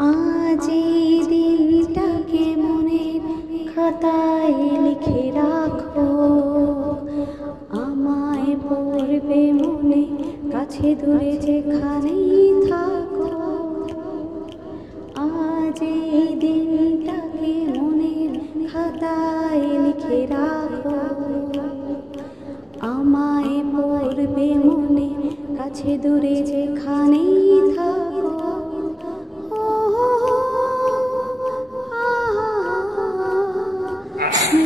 আজ এই দিনটাকে মনের খাতায় লিখে রাখো, আমায় পড়বে মনে, কাছে দূরে যেখানেই থাকো। আজ এই দিনটাকে মনের খাতায় লিখে রাখো, আমায় পড়বে মনে, কাছে দূরে যেখানেই থাকো।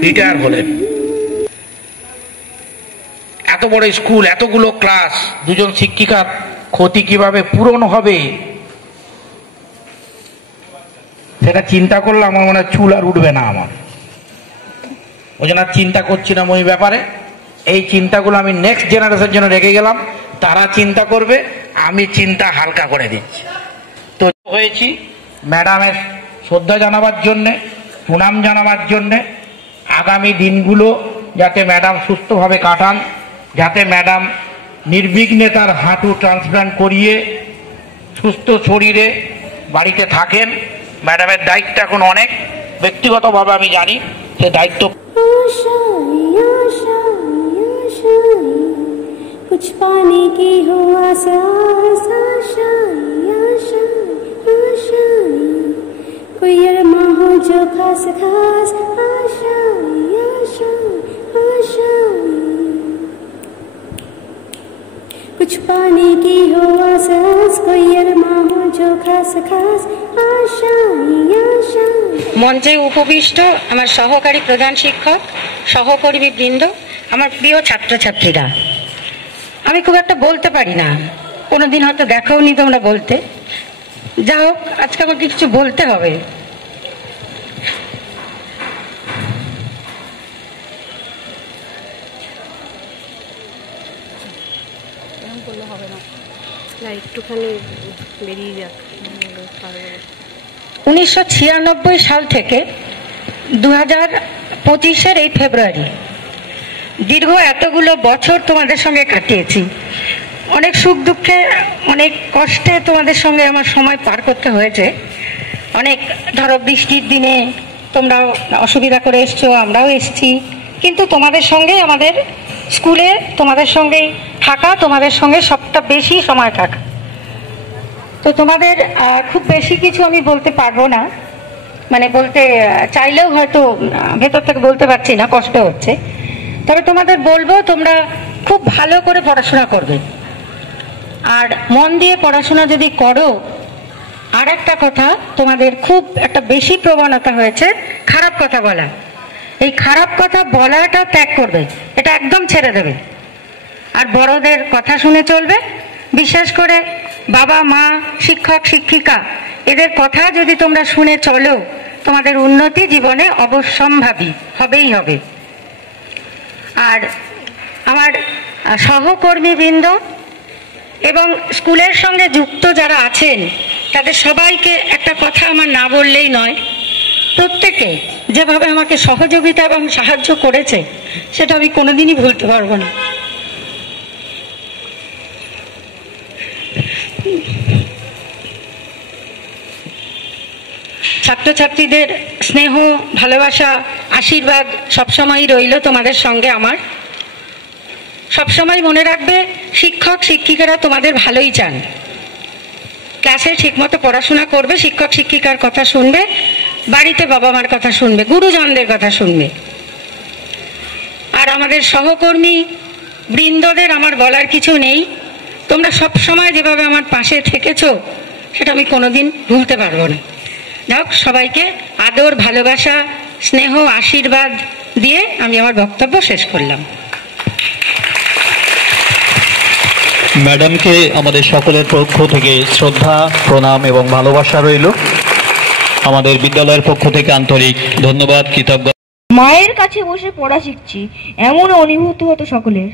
রিটায়ার হলেন, এত বড় স্কুল, এতগুলো ক্লাস, দুজন শিক্ষিকার ক্ষতি কিভাবে পূরণ হবে সেটা চিন্তা করলে আমার মনে হয় চুল আর উঠবে না আমার। ওই জন্য চিন্তা করছিলাম ওই ব্যাপারে। এই চিন্তাগুলো আমি নেক্সট জেনারেশনের জন্য রেখে গেলাম, তারা চিন্তা করবে, আমি চিন্তা হালকা করে দিচ্ছি। তো হয়েছি ম্যাডামের শ্রদ্ধা জানাবার জন্যে, প্রণাম জানাবার জন্যে, আগামী দিনগুলো যাতে ম্যাডাম সুস্থভাবে কাটান, যাতে ম্যাডাম নির্বিঘ্নে তার হাঁটু ট্রান্সপ্লান্ট করিয়ে সুস্থ শরীরে বাড়িতে থাকেন। ম্যাডামের দায়িত্ব এখন অনেক, ব্যক্তিগতভাবে আমি জানি সে দায়িত্ব। कुछ पाने की हो आशा, कोई अरमा हो जो खास खास, कुछ पाने की हो आशा, कोई अरमा हो जो खास खास, মঞ্চে উপবিষ্ট আমার সহকারী প্রধান শিক্ষক, সহকর্মী বৃন্দ, আমার প্রিয় ছাত্রছাত্রীরা, আমি খুব একটা বলতে পারি না, কোনোদিন হয়তো দেখাও নি তোমরা বলতে। যা হোক, আজকে আমাকে কিছু বলতে হবে। একটুখানি বেরিয়ে যাক। 1996 সাল থেকে 2025-এর এই ফেব্রুয়ারি, দীর্ঘ এতগুলো বছর তোমাদের সঙ্গে কাটিয়েছি। অনেক সুখ দুঃখে, অনেক কষ্টে তোমাদের সঙ্গে আমার সময় পার করতে হয়েছে। অনেক ধরো বৃষ্টির দিনে তোমরাও অসুবিধা করে এসছো, আমরাও এসছি, কিন্তু তোমাদের সঙ্গে আমাদের স্কুলে তোমাদের সঙ্গেই থাকা, তোমাদের সঙ্গে সবটা বেশি সময় থাকা। তো তোমাদের খুব বেশি কিছু আমি বলতে পারবো না, মানে বলতে চাইলেও হয়তো ভেতর থেকে বলতে পারছি না, কষ্ট হচ্ছে। তবে তোমাদের বলবো, তোমরা খুব ভালো করে পড়াশোনা করবে, আর মন দিয়ে পড়াশোনা যদি করো। আর একটা কথা, তোমাদের খুব একটা বেশি প্রবণতা হয়েছে খারাপ কথা বলা। এই খারাপ কথা বলাটা ত্যাগ করবে, এটা একদম ছেড়ে দেবে, আর বড়দের কথা শুনে চলবে। বিশেষ করে বাবা মা, শিক্ষক শিক্ষিকা, এদের কথা যদি তোমরা শুনে চলো, তোমাদের উন্নতি জীবনে অবশ্যম্ভাবী হবেই হবে। আর আমার সহকর্মীবৃন্দ এবং স্কুলের সঙ্গে যুক্ত যারা আছেন, তাদের সবাইকে একটা কথা আমার না বললেই নয়। প্রত্যেকে যেভাবে আমাকে সহযোগিতা এবং সাহায্য করেছে, সেটা আমি কোনোদিনই ভুলতে পারবো না। ছাত্রছাত্রীদের স্নেহ, ভালোবাসা, আশীর্বাদ সবসময়ই রইল তোমাদের সঙ্গে আমার। সবসময় মনে রাখবে, শিক্ষক শিক্ষিকারা তোমাদের ভালোই চান। ক্লাসে ঠিকমতো পড়াশোনা করবে, শিক্ষক শিক্ষিকার কথা শুনবে, বাড়িতে বাবা মার কথা শুনবে, গুরুজনদের কথা শুনবে। আর আমাদের সহকর্মী বৃন্দদের আমার বলার কিছু নেই, তোমরা সবসময় যেভাবে আমার পাশে থেকেছো, সেটা আমি কোনোদিন ভুলতে পারবো না। যাক, সবাইকে আদর, ভালোবাসা, স্নেহ, আশীর্বাদ দিয়ে আমি আমার বক্তব্য শেষ করলাম। ম্যাডামকে আমাদের সকলের পক্ষ থেকে শ্রদ্ধা, প্রণাম এবং ভালোবাসা রইল। আমাদের বিদ্যালয়ের পক্ষ থেকে আন্তরিক ধন্যবাদ, কৃতজ্ঞ। মায়ের কাছে বসে পড়া শিখছি, এমন অনুভূতি হতো সকলের।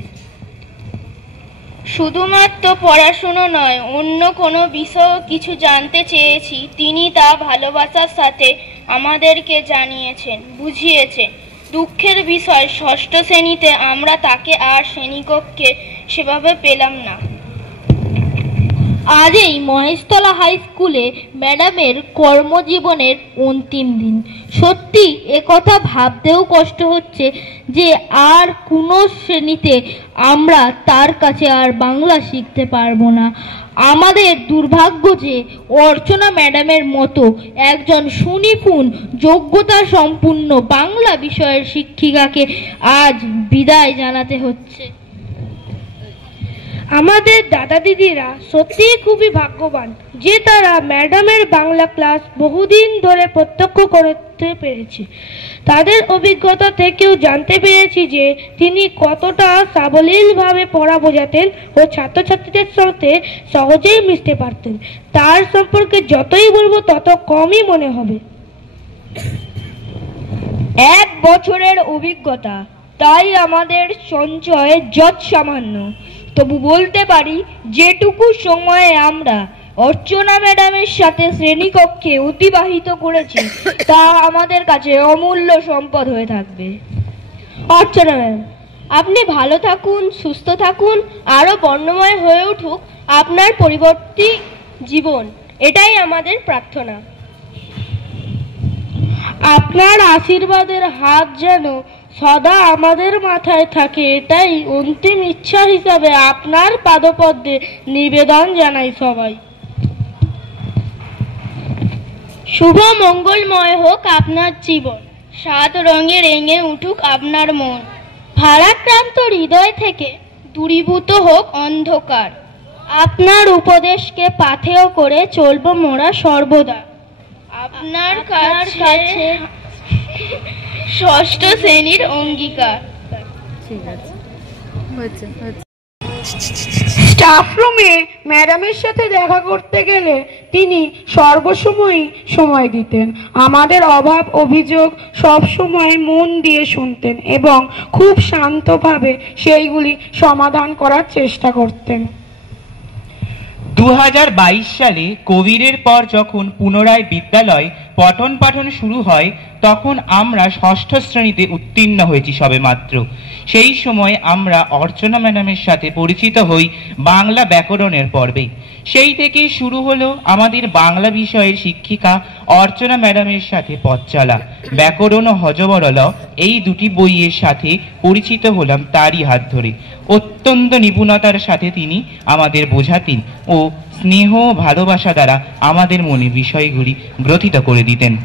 শুধুমাত্র পড়াশুনো নয়, অন্য কোনো বিষয়েও কিছু জানতে চেয়েছি, তিনি তা ভালোবাসার সাথে আমাদেরকে জানিয়েছেন, বুঝিয়েছেন। দুঃখের বিষয়, ষষ্ঠ শ্রেণীতে আমরা তাকে আর শ্রেণীকক্ষে সেভাবে পেলাম না। আজ এই মহেশতলা হাই স্কুলে ম্যাডামের কর্মজীবনের অন্তিম দিন। সত্যি একথা ভাবতেও কষ্ট হচ্ছে যে আর কোনো শ্রেণীতে আমরা তার কাছে আর বাংলা শিখতে পারবো না। আমাদের দুর্ভাগ্য যে অর্চনা ম্যাডামের মতো একজন সুনিপুণ যোগ্যতা সম্পূর্ণ বাংলা বিষয়ের শিক্ষিকাকে আজ বিদায় জানাতে হচ্ছে। আমাদের দাদা দিদিরা সত্যিই খুবই ভাগ্যবান যে তারা ম্যাডামের বাংলা ক্লাস বহুদিন ধরে প্রত্যক্ষ করতে পেরেছে। তাদের অভিজ্ঞতা থেকেও জানতে পেরেছি যে তিনি কতটা সাবলীলভাবে পড়া বোঝাতেন ও ছাত্রছাত্রীদের সাথে সহজেই মিশতে পারতেন। তার সম্পর্কে যতই বলবো তত কমই মনে হবে। 1 বছরের অভিজ্ঞতা, তাই আমাদের সঞ্চয় যৎ সামান্য। তবু বলতে পারি যেটুকু সময়ে আমরা অর্চনা ম্যাডামের সাথে শ্রেণীকক্ষে অতিবাহিত করেছি তা আমাদের কাছে অমূল্য সম্পদ হয়ে থাকবে। অর্চনা ম্যাম, আপনি ভালো থাকুন, সুস্থ থাকুন, আরো বর্ণময় হয়ে উঠুক আপনার পরিবর্তী জীবন, এটাই আমাদের প্রার্থনা। আপনার আশীর্বাদের হাত যেন সদা আমাদের মাথায় থাকে, এটাই অন্তিম ইচ্ছা হিসাবে আপনার পাদপদ্মে নিবেদন জানাই সবাই। শুভ মঙ্গলময় হোক আপনার জীবন, 7 রঙে রেঙে উঠুক আপনার মন, ভারাক্রান্ত হৃদয় থেকে দূরীভূত হোক অন্ধকার, আপনার উপদেশকে পাথেয় করে চলব মোরা সর্বদা। আপনার কাছে 6ষ্ঠ শ্রেণীর অঙ্গীকার। স্টাফ রুমে ম্যাডামের সাথে দেখা করতে গেলে তিনি সর্বসময়ই সময় দিতেন। আমাদের অভাব অভিযোগ সব সময় মন দিয়ে শুনতেন এবং খুব শান্তভাবে সেইগুলি সমাধান করার চেষ্টা করতেন। 2022 সালে কোভিডের পর যখন পুনরায় বিদ্যালয় পঠন পাঠন শুরু হয় তখন আমরা 6ষ্ঠ শ্রেণীতে উত্তীর্ণ হয়েছি সবেমাত্র। সেই সময় আমরা অর্চনা ম্যাডামের সাথে পরিচিত হই বাংলা ব্যাকরণের পর্বে। সেই থেকেই শুরু হলো আমাদের বাংলা বিষয়ের শিক্ষিকা অর্চনা ম্যাডামের সাথে পথ চলা। ব্যাকরণ ও হজবরল এই দুটি বইয়ের সাথে পরিচিত হলাম তারই হাত ধরে। অত্যন্ত নিপুণতার সাথে তিনি আমাদের বোঝাতেন ও স্নেহ ভালোবাসা দ্বারা আমাদের মনে বিষয়গুলি গ্রথিত করে দিতেন।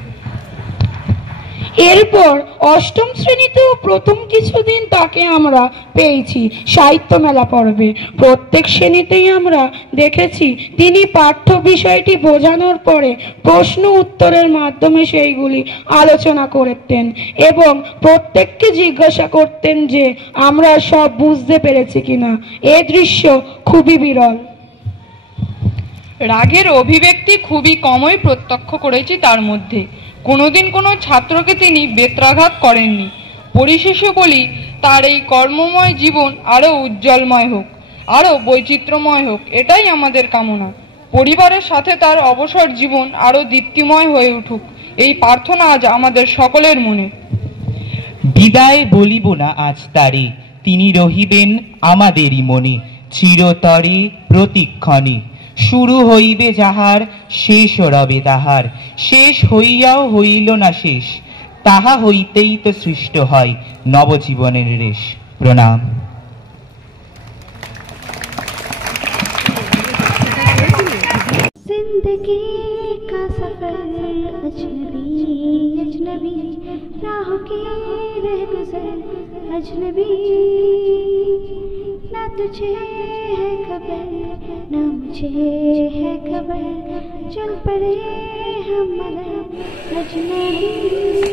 এরপর 8ম শ্রেণীতেও প্রথম কিছুদিন তাকে আমরা পেয়েছি সাহিত্য মেলা পর্বে। প্রত্যেক শ্রেণীতেই আমরা দেখেছি তিনি পাঠ্য বিষয়টি বোঝানোর পরে প্রশ্ন উত্তরের মাধ্যমে সেইগুলি আলোচনা করতেন এবং প্রত্যেককে জিজ্ঞাসা করতেন যে আমরা সব বুঝতে পেরেছি কিনা। এ দৃশ্য খুবই বিরল। রাগের অভিব্যক্তি খুবই কমই প্রত্যক্ষ করেছি তার মধ্যে। কোনোদিন কোনো ছাত্রকে তিনি বেত্রাঘাত করেননি। পরিশেষে বলি, তার এই কর্মময় জীবন আরও উজ্জ্বলময় হোক, আরও বৈচিত্র্যময় হোক, এটাই আমাদের কামনা। পরিবারের সাথে তার অবসর জীবন আরও দীপ্তিময় হয়ে উঠুক, এই প্রার্থনা আজ আমাদের সকলের মনে। বিদায় বলিব না আজ তারে, তিনি রহিবেন আমাদেরই মনে, চিরতরে প্রতিক্ষণে। শুরু হইবে যাহার, শেষ রবে তাহার, শেষ হইয়াও হইল না শেষ, তাহা হইতেই তো সৃষ্ট হয় নবজীবনের রেশ। প্রণাম। जिंदगी का सफर अजनबी अजनबी राहों की रह गुजर अजनबी, ना तुझे है खबर ना मुझे है खबर, चल पड़े हम मगर अजनबी।